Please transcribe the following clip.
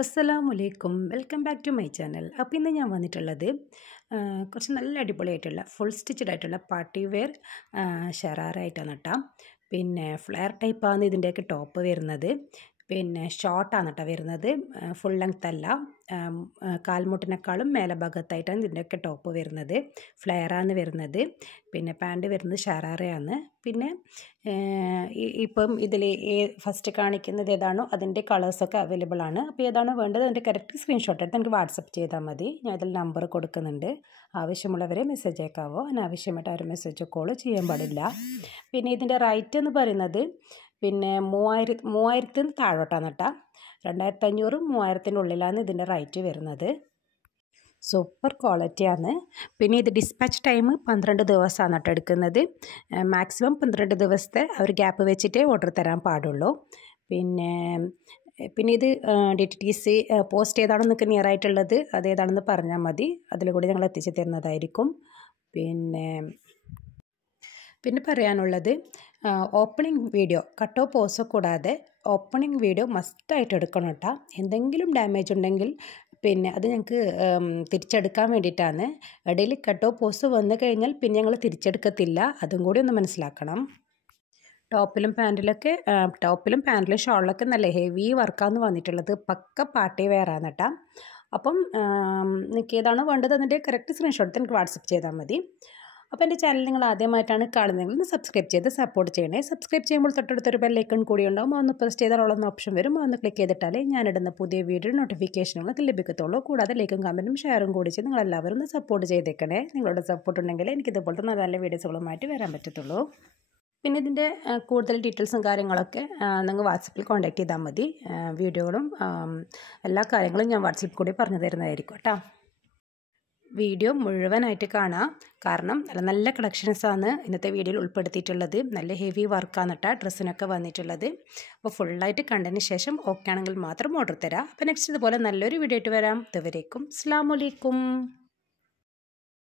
അസ്സലാമലൈക്കും welcome back to my channel. അപ്പോൾ ഇന്ന് ഞാൻ വന്നിട്ടുള്ളത് കുറച്ച് നല്ല അടിപൊളിയായിട്ടുള്ള ഫുൾ സ്റ്റിച്ചഡ് ആയിട്ടുള്ള പാർട്ടി വെയർ ഷറാറായിട്ടാണ് കേട്ടോ. പിന്നെ ഫ്ലെയർ ടൈപ്പാണ് ഇതിൻ്റെയൊക്കെ ടോപ്പ് വരുന്നത്. പിന്നെ ഷോർട്ടാണ് കേട്ടോ വരുന്നത്, ഫുൾ ലെങ്ത് അല്ല. കാൽമുട്ടിനേക്കാളും മേലെ ഭാഗത്തായിട്ടാണ് ഇതിൻ്റെയൊക്കെ ടോപ്പ് വരുന്നത്. ഫ്ലെയറാണ് വരുന്നത്. പിന്നെ പാൻറ് വരുന്നത് ഷറാറയാണ്. പിന്നെ ഇപ്പം ഇതിൽ ഫസ്റ്റ് കാണിക്കുന്നത് ഏതാണോ അതിൻ്റെ കളേഴ്സൊക്കെ അവൈലബിൾ ആണ്. അപ്പോൾ ഏതാണോ വേണ്ടത് അതിൻ്റെ കറക്റ്റ് സ്ക്രീൻഷോട്ട് എടുത്ത് എനിക്ക് വാട്സപ്പ് ചെയ്താൽ മതി. ഞാൻ ഇതിൽ നമ്പർ കൊടുക്കുന്നുണ്ട്. ആവശ്യമുള്ളവരെ മെസ്സേജ് അയക്കാവോ. അനാവശ്യമായിട്ട് ആരും മെസ്സേജ് കോൾ ചെയ്യാൻ പാടില്ല. പിന്നെ ഇതിൻ്റെ റേറ്റ് എന്ന് പറയുന്നത് പിന്നെ 3000 താഴോട്ടാണ് കേട്ടോ. 2500 3000 ഇതിൻ്റെ റേറ്റ് വരുന്നത്. സൂപ്പർ ക്വാളിറ്റിയാണ്. പിന്നെ ഇത് ഡിസ്പാച്ച് ടൈം 12 ദിവസമാണ് കേട്ടോ എടുക്കുന്നത്. മാക്സിമം 12 ദിവസത്തെ ഒരു ഗ്യാപ്പ് വെച്ചിട്ടേ ഓർഡർ തരാൻ പാടുള്ളൂ. പിന്നെ ഇത് DTDC പോസ്റ്റ് ഏതാണോ നിങ്ങൾക്ക് നിയർ ആയിട്ടുള്ളത് അതേതാണെന്ന് പറഞ്ഞാൽ മതി. അതിൽ കൂടി ഞങ്ങൾ എത്തിച്ചു തരുന്നതായിരിക്കും. പിന്നെ പറയാനുള്ളത്, ഓപ്പണിംഗ് വീഡിയോ കട്ടോ പോസോ കൂടാതെ ഓപ്പണിംഗ് വീഡിയോ മസ്റ്റായിട്ട് എടുക്കണം കേട്ടോ. എന്തെങ്കിലും ഡാമേജ് ഉണ്ടെങ്കിൽ പിന്നെ അത് ഞങ്ങൾക്ക് തിരിച്ചെടുക്കാൻ വേണ്ടിയിട്ടാണ്. ഇടയിൽ കട്ടോ പോസ് വന്നു കഴിഞ്ഞാൽ പിന്നെ ഞങ്ങൾ തിരിച്ചെടുക്കത്തില്ല. അതും കൂടി ഒന്ന് മനസ്സിലാക്കണം. ടോപ്പിലും പാൻറ്റിലും ഷോളിലൊക്കെ നല്ല ഹെവി വർക്കാണ് വന്നിട്ടുള്ളത്. പക്ക പാർട്ടി വെയറാണ് കേട്ടോ. അപ്പം നിങ്ങൾക്ക് ഏതാണോ വേണ്ടത് അതിൻ്റെ കറക്റ്റ് സ്ക്രീൻഷോട്ട് എനിക്ക് വാട്സപ്പ് ചെയ്താൽ മതി. അപ്പോൾ എൻ്റെ ചാനൽ നിങ്ങൾ ആദ്യമായിട്ടാണ് കാണുന്നതെങ്കിൽ ഒന്ന് സബ്സ്ക്രൈബ് ചെയ്ത് സപ്പോർട്ട് ചെയ്യണേ. സബ്സ്ക്രൈബ് ചെയ്യുമ്പോൾ തൊട്ടടുത്തൊരു ബെല്ലൈക്കൺ കൂടി ഉണ്ടാവും. ഒന്ന് പ്രസ് ചെയ്താൽ ഉള്ള ഓപ്ഷൻ വരും. ഒന്ന് ക്ലിക്ക് ചെയ്തിട്ടാലേ ഞാനിടുന്ന പുതിയ വീഡിയോ നോട്ടിഫിക്കേഷനുകളൊക്കെ ലഭിക്കത്തുള്ളൂ. കൂടാതെ ലൈക്കും കമൻറ്റും ഷെയറും കൂടി ചെയ്ത് നിങ്ങളെല്ലാവരും ഒന്ന് സപ്പോർട്ട് ചെയ്തേക്കണേ. നിങ്ങളുടെ സപ്പോർട്ട് ഉണ്ടെങ്കിൽ എനിക്കിതുപോലത്തെ നല്ല നല്ല വീഡിയോസുകളുമായിട്ട് വരാൻ പറ്റത്തുള്ളൂ. പിന്നെ ഇതിൻ്റെ കൂടുതൽ ഡീറ്റെയിൽസും കാര്യങ്ങളൊക്കെ നിങ്ങൾ വാട്സപ്പിൽ കോൺടാക്ട് ചെയ്താൽ മതി. വീഡിയോകളും എല്ലാ കാര്യങ്ങളും ഞാൻ വാട്സപ്പിൽ കൂടി പറഞ്ഞു തരുന്നതായിരിക്കും കേട്ടോ. വീഡിയോ മുഴുവനായിട്ട് കാണാം. കാരണം നല്ല നല്ല കളക്ഷൻസാണ് ഇന്നത്തെ വീഡിയോയിൽ ഉൾപ്പെടുത്തിയിട്ടുള്ളത്. നല്ല ഹെവി വർക്കാണ് കേട്ടോ ഡ്രസ്സിനൊക്കെ വന്നിട്ടുള്ളത്. അപ്പോൾ ഫുള്ളായിട്ട് കണ്ടതിന് ശേഷം ഓക്കെ ആണെങ്കിൽ മാത്രം ഓർഡർ തരാം. അപ്പോൾ നെക്സ്റ്റ് ഇതുപോലെ നല്ലൊരു വീഡിയോ ആയിട്ട് വരാം. ഇതുവരേക്കും അസ്സലാമു അലൈക്കും.